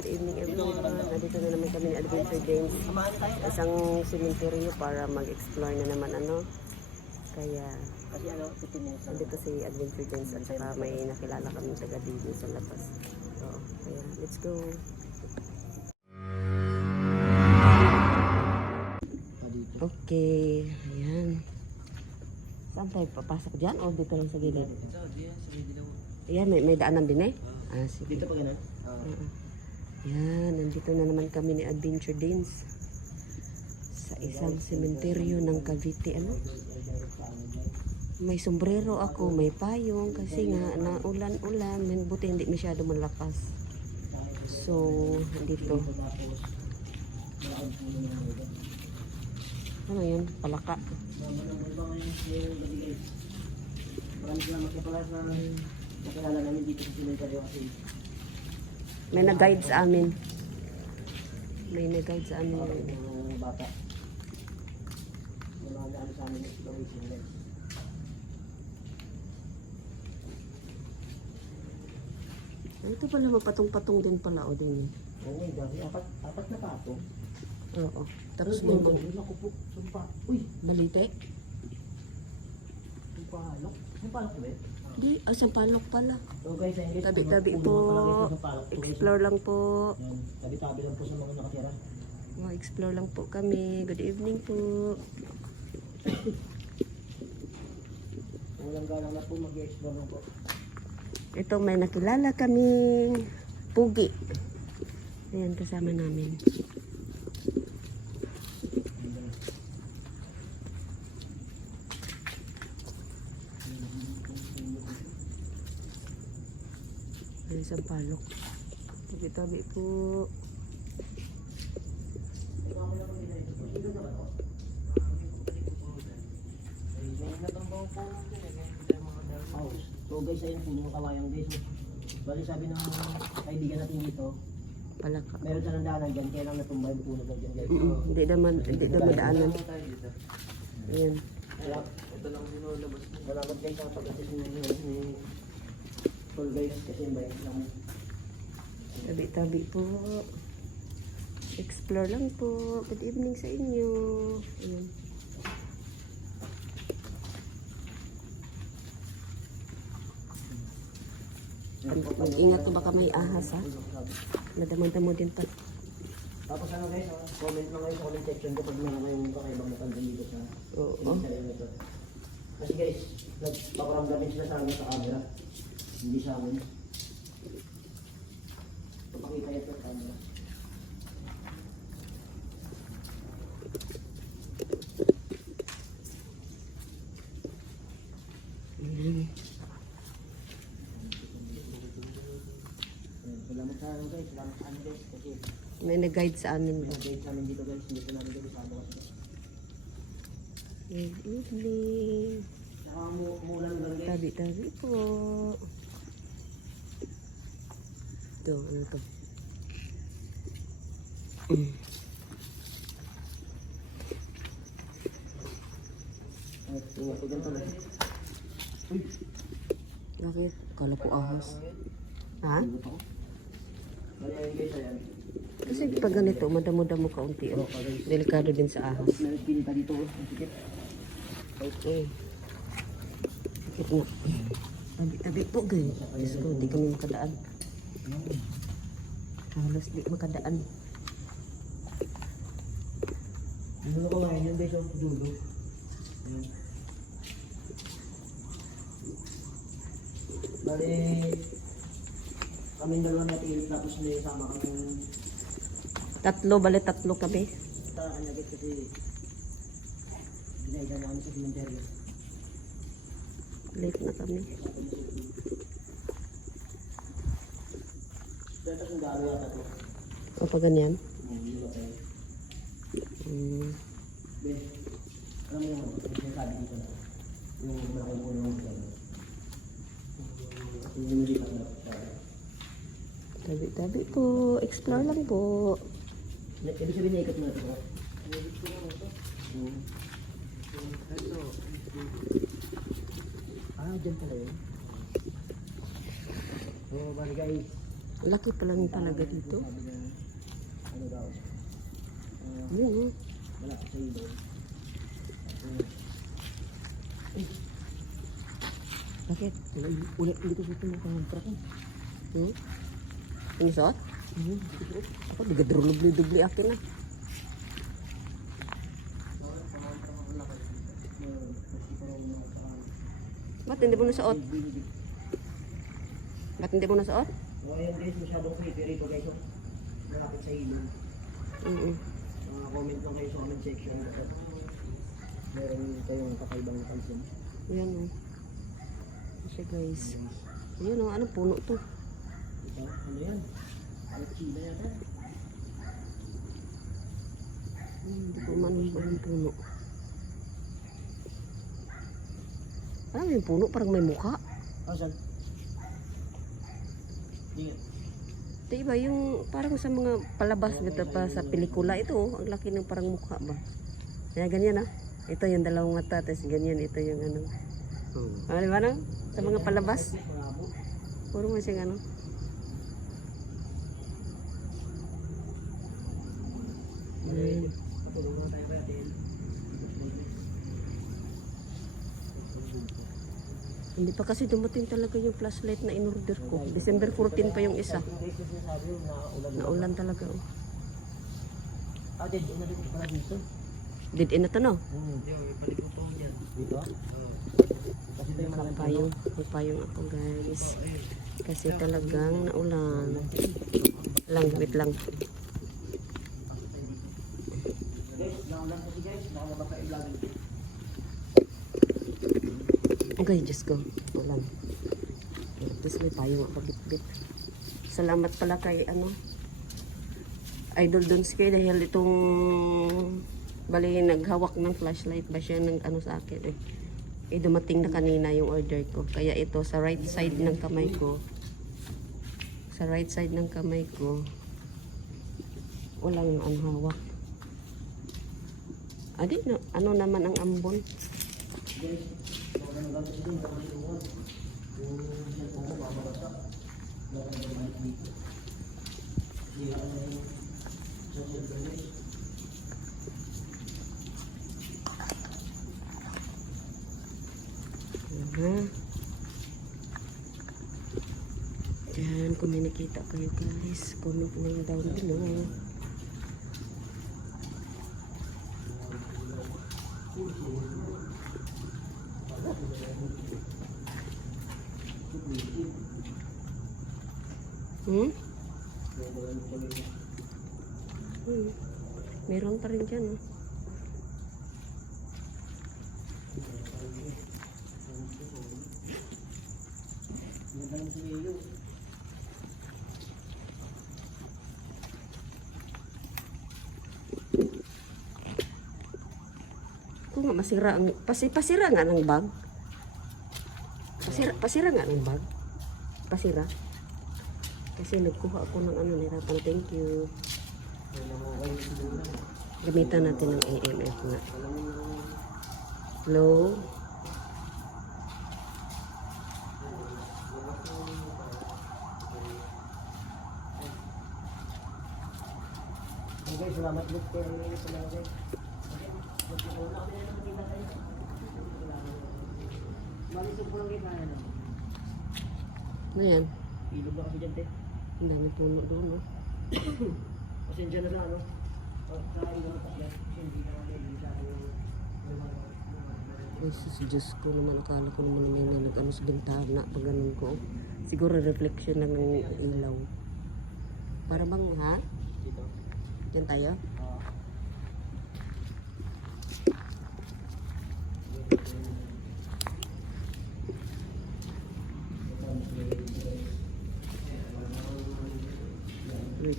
good evening everyone. Nandito na naman kami ni Adventure Games sa isang sementeryo para mag-explore na naman Kaya nandito si Adventure Games at saka may nakilala kami taga dito sa labas. So, kaya let's go. Okay, ayan. Saan tayo papasok dyan o dito lang sa gilid? Ayan, may daanan din eh. Sige. Dito pa ganun? Yan, nandito na naman kami ni Adventure Games sa isang sementeryo ng Cavite. May sombrero ako, may payong kasi nga naulan-ulan, buti hindi masyado malakas. So, dito. Ano yun? Palaka. Maraming salamat ka pala sa nakilala namin dito sa sementeryo kasi May nag-guide sa amin. May nag-guide sa amin. mga bata. May mga ano sa amin exploration guys. Ito pala mapatong-patong din pala o din eh. Oo, dami. Apat na patong. Oo. Tapos May may ako po. Sumpa. Uy! malite. Sumpalok. Sumpalok ba? Di, sampalok pala. So guys, ayun guys. Tabi-tabi po. Explore lang po. Tabi-tabi lang po sa mga nakatira. Explore lang po kami. Good evening po. Walang galang na po mag-explore lang po. Ito may nakilala kaming pugi. Ayan, kasama namin. Ayan, sampalok. Tabi-tabi po. So guys, ayun po yung kawayan guys. Bali sabi ng kaibigan natin dito, Palaka. meron siya ng daanan dyan, kaya lang natumbay yung puno dyan guys. Hindi naman daanan. Ayan. Ito lang sinulabas. Salamat guys sa pag-assist ni Paul guys, kasi yung bayang lang. Tabi-tabi po. Explore lang po. Good evening sa inyo. Ayan. Mag-ingat ko baka may ahas ha. Nadamon-damo din pa. Tapos ano guys, comment lang kayo sa comment section ko pag meron kayong kakaibang napansin dito sa Oo. ito. Kasi guys, nagpaparamdamin sila sa amin sa camera. Hindi sa amin. Papakita ito sa camera. Salamat sa ano guys, salamat sa ano guys. Kasi May nag-guide sa amin. nag-guide sa amin dito guys, hindi ko namin dito sa ano kasi. Good evening. Saka umulan lang guys. Tabi-tabi po. Ito, ano to? Ito ganito lang. Uy! Bakit? Kala ko ahas. Ha? Bali ayun guys, ayan. Kasi pag ganito, madamo-damo kaunti. Delikado din sa ahas. Meron pinita dito, ang sikit. Okay. Sikit nga. Tabi-tabi po, guys. Diyos ko, di kami makadaan. Halos di makadaan. Dulo ko ngayon yun guys, dulo. Ayan. Bali, kaming dalawa natin tapos may sama kaming Tatlo kami. takaan agad kasi ginagawa namin sa cemetery. Late na kami. Dito kung gaano yata ito. O pa ganyan. Hindi ba tayo? Ben, alam mo yung sinasabi dito na yung malaking puno ng gano'n. Yung hindi pa na. Tabi-tabi po. Explore lang po. Ibig sabihin na ikot mo na ito. Dyan pala yun. So, bali guys, Laki pa lang talaga dito. Sabi niya, ano daw, Yun oh. wala sa ilo. Bakit? Ulit dito sa tumutang truck. Hmm? Ini suot? Ako digadrulubli-dubli akin na. Ba't hindi mo nasuot? Ba't hindi mo nasuot? O ayan guys, masyadong creepy rito guys. Oh. Malapit sa ilog. Mga comment lang kayo sa comment section. Meron kayong kakaibang napansin. Ayan o. Kasi guys. Ayan o, anong puno to? Ito, ano yan? Alchina yata. Hindi ko man anong puno. Parang yung puno, parang may mukha. Oh, saan? Tingin. Ito iba yung parang sa mga palabas dito pa sa pelikula. Ito oh, ang laki ng parang mukha ba. Kaya ganyan ah. Ito yung dalawang mata, tapos ganyan. Ito yung ano. Ano ba no? Sa mga palabas. Puro mo siyang ano. Hindi pa kasi dumating talaga yung flashlight na in-order ko. December 14 pa yung isa. Naulan talaga oh. Ah, dead end na dito pala dito. Dead end na to no? Dito? Kasi ito yung mga Payong ako guys. Kasi talagang naulan. Wait lang. guys, naulan kasi guys, nakalabas sa ilalim. Okay, just go. Ulan. Tapos may payong ako bit-bit. Salamat pala kay ano, Idol Donski dahil itong bali naghawak ng flashlight ba siya ng ano sa akin eh. Dumating na kanina yung order ko. Kaya ito sa right side ng kamay ko. Sa right side ng kamay ko. Walang ang hawak. Adi na ano naman ang ambon. Guys, magandang kasi din ang inuwan. Yung cellphone ko mababasa. Magandang balik dito. Kasi ano yung social media. Yan, kung may nakita kayo guys, comment lang down below. Meron pa rin dyan. Kung nga masira ang pasira nga ng bag. Pasira nga ng bag. Pasira. Kasi nagkuha ako ng ano nirapan. Thank you. Gamitan natin ng AMF nga. Hello. Guys, salamat ulit kayo sa mga guys. Malisog ko lang kayo kaya na. Ano yan? Ilog na kasi dyan, te. Ang dami puno doon, no? Pasensya na lang, ano? Sa ilog na kasi hindi na kami hindi sa Ay, sus, Diyos ko naman, akala ko naman may nag-ano sa bintana pag ganun ko. Siguro reflection lang ng ilaw. Para bang, ha? dito. Diyan tayo?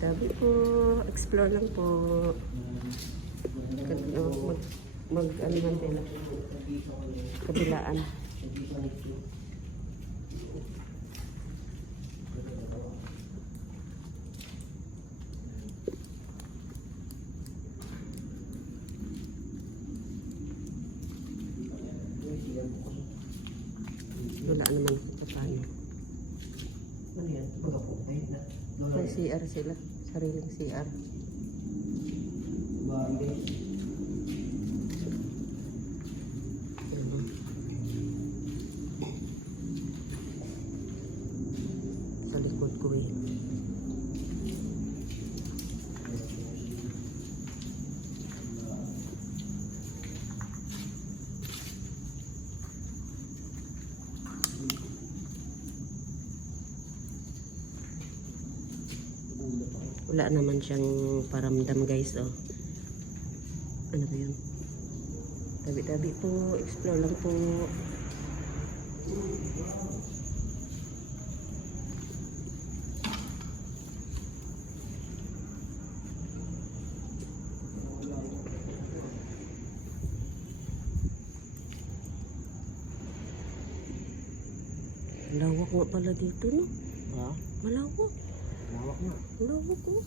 Tabi po, explore lang po. Ano man din. Kabilaan. Ano Wala naman ito paano. yan? Mga po, kahit na. CR sila. Sariling CR. Bahay guys. Sa likod ko eh. Wala naman siyang paramdam guys, oh. Ano ba yun? Tabi-tabi po, explore lang po. Malawak nga pala dito, no? Ha? Malawak. Lawak na. Malawak, oh.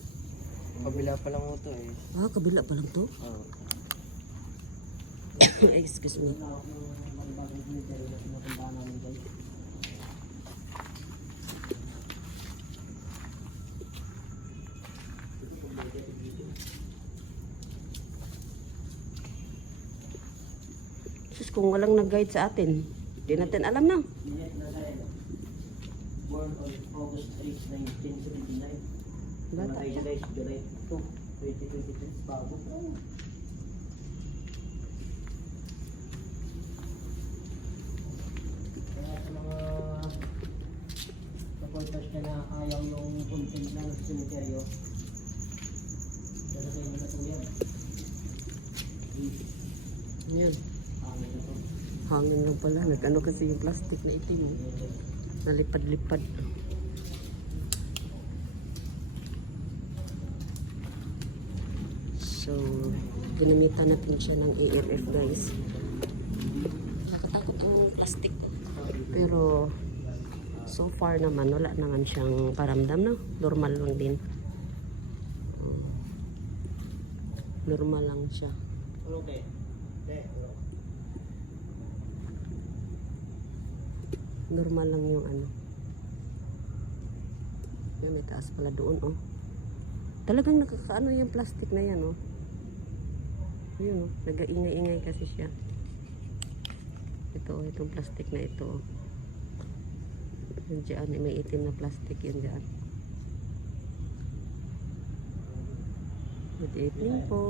Kabila pa lang mo to eh. Ah, kabila pa lang to? Oo. Excuse me. Lawak ng bagong cemetery na pinupuntahan namin guys. Sus, kung walang nag-guide sa atin, di natin alam na. Minute na tayo. Born on August 8, 1979. Bata Namatay pa. siya guys, July 2, 2026. Bago pa. Kaya sa mga supporters ka na ayaw yung content na sa cemeteryo, dala sa inyo na ito yan. Yan. Amin na ito. Hangin lang pala. Nag-ano kasi yung plastic na itim. Nalipad-lipad. So, ginamitan natin siya ng AFF guys. Nakatakot ang plastic. Pero, so far naman, wala naman siyang paramdam, no? Normal lang din. Normal lang siya. Okay. Normal lang yung ano. Yan, may taas pala doon, oh. Talagang nakakaano yung plastic na yan, oh. Ayun, oh. Nag-ingay-ingay kasi siya. Ito, oh. Itong plastic na ito, oh. Yan dyan, may itim na plastic yan dyan. Good evening po.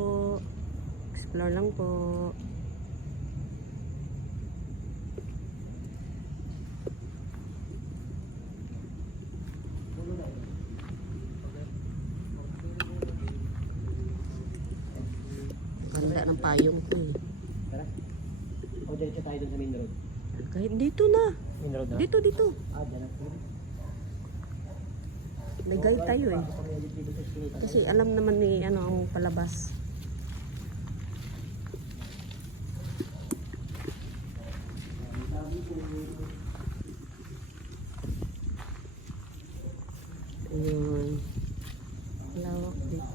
Explore lang po. Ganda ng payong ko eh. Tara. O, diretso tayo dun sa main road. Kahit dito na. Main road na? Dito, dito. Ah, dyan na. May guide tayo eh. Kasi alam naman ni ano ang palabas. Ayun. Lawak dito.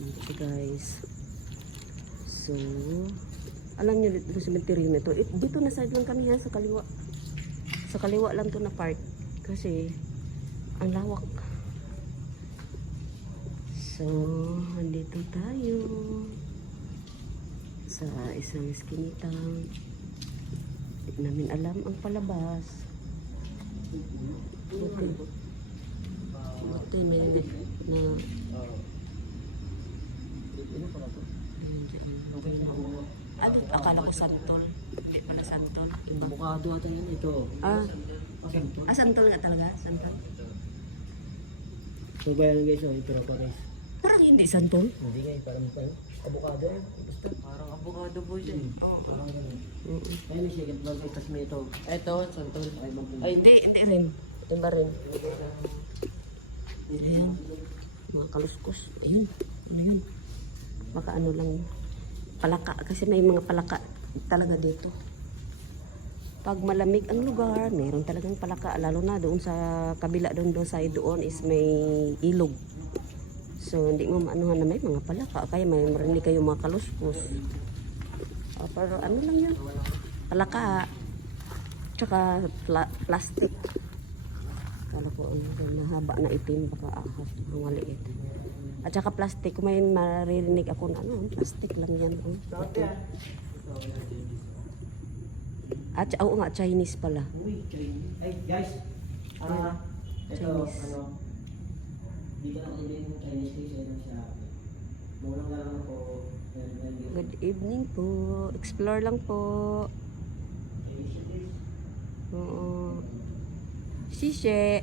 Ito guys. So, alam nyo dito sa cemetery na ito. Dito na side lang kami ha, sa kaliwa. Sa kaliwa lang to na part. Kasi, ang lawak. So, andito tayo. Sa isang eskinitang. Hindi namin alam ang palabas. Buti. Buti may na akala ko santol. Hindi pala santol. Iba. Avocado ata yan ito. Ah, Asan to? santol nga talaga. Santol. So ba yan guys, ito na pa guys. Parang hindi santol. Hindi guys, parang avocado yan. Basta. Parang avocado po siya. Oo. Parang ganun. Ayun may second vlog guys, tas may ito. Ito, santol. Ay, hindi rin. Iba rin. Ayan. Mga kaluskos. Ayun. Ano yun? Baka ano lang. Palaka. Kasi may mga palaka talaga dito. Pag malamig ang lugar, mayroon talagang palaka. Lalo na doon sa kabila doon side doon is may ilog. So, hindi mo maanuhan na may mga palaka. Kaya may marinig kayo mga kaluskos. Pero ano lang yun? Palaka. Tsaka plastic. Kala ko mahaba na itim, baka ahas, ang maliit. At saka plastic, kung may maririnig ako na ano, plastic lang yan. Oh. At oo nga, Chinese pala. Uy, Chinese. Ay, guys. Ito, Chinese. dito na ako din yung Chinese case. Ito siya. Mulang lang ako. Good evening po. Explore lang po. Chinese case. Oo. Shishe.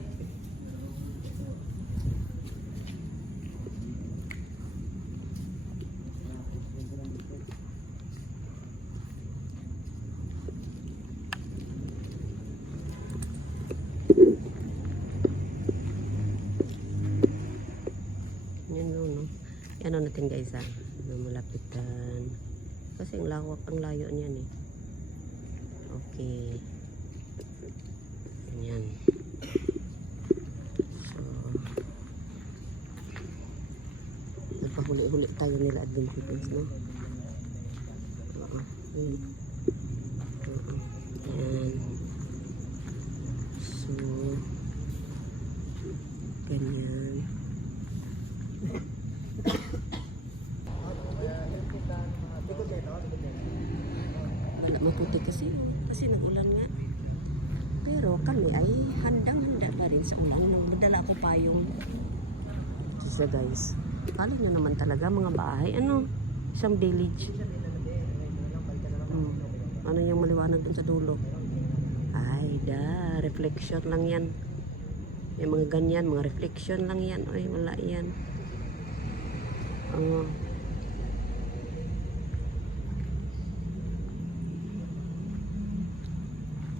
Yan no. Ano natin guys malapitan. Kasi ang lawak, ang layo niyan eh. Okay. Yan. So, nagpahuli-huli tayo nila adventures, no? Oo. Yan. So, ganyan. Wala maputi kasi nag-ulan nga. Pero kami ay handang-handa pa rin sa ulan. Nagdala ako payong. So guys, kala nyo naman talaga mga bahay. Ano? Isang village. Ano yung maliwanag dun sa dulo? Ay, reflection lang yan. Yung mga ganyan, mga reflection lang yan. Ay, wala yan.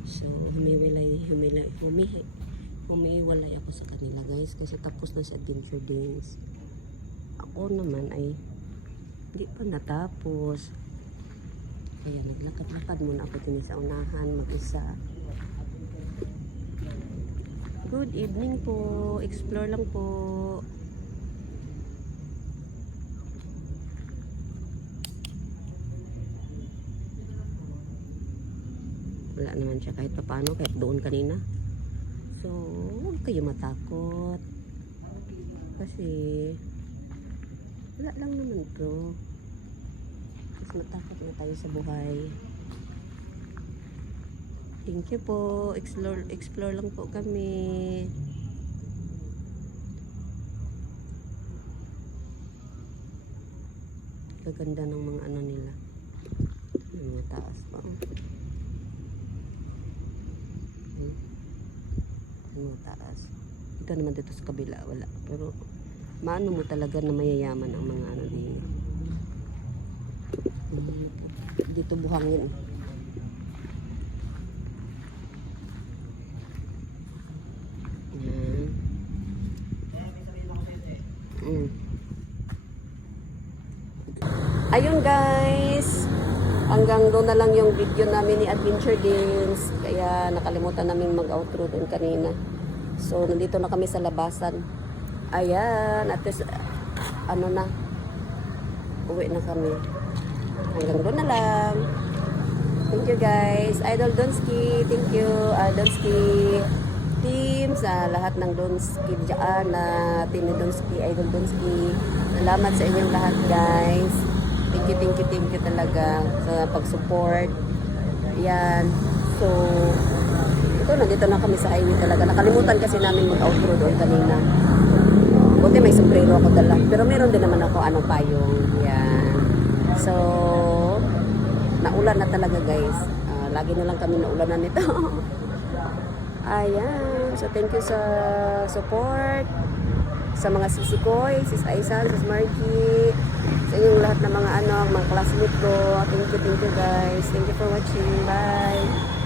So, humiwalay ako sa kanila guys kasi tapos na si Adventure Days. Ako naman ay hindi pa natapos. Kaya naglakad-lakad muna ako din sa unahan mag-isa. Good evening po. Explore lang po. Wala naman siya kahit paano, kahit doon kanina. So, huwag kayo matakot. Kasi, wala lang naman to. Mas matakot na tayo sa buhay. Thank you po. Explore lang po kami. Kaganda ng mga ano nila. Mga taas pa. Mga taas. Ito naman dito sa kabila, wala. Pero, maano mo talaga na mayayaman ang mga ano din. Dito buhangin. Yan. Ayun guys. Hanggang doon na lang yung video namin ni Adventure Days. Kaya nakalimutan namin mag-outro doon kanina. So, nandito na kami sa labasan. Ayan. At least, ano na. Uwi na kami. Hanggang doon na lang. Thank you guys. Idol Donski. Thank you. Donski team. Sa lahat ng Donski dyan. Team ni Donski. Idol Donski. Salamat sa inyong lahat guys. Thank you talaga sa pag-support. Yan. So, nandito na kami sa highway talaga. Nakalimutan kasi namin mag-outro doon kanina. Buti may sombrero ako dala. Pero meron din naman ako payong. Yan. So, naulan na talaga guys. Lagi na lang kami naulanan nito. Ayan. So, thank you sa support. Sa mga sisikoy, sis Aisan, sis Margie, sa inyong lahat ng mga mga classmate ko. Thank you guys. Thank you for watching. Bye.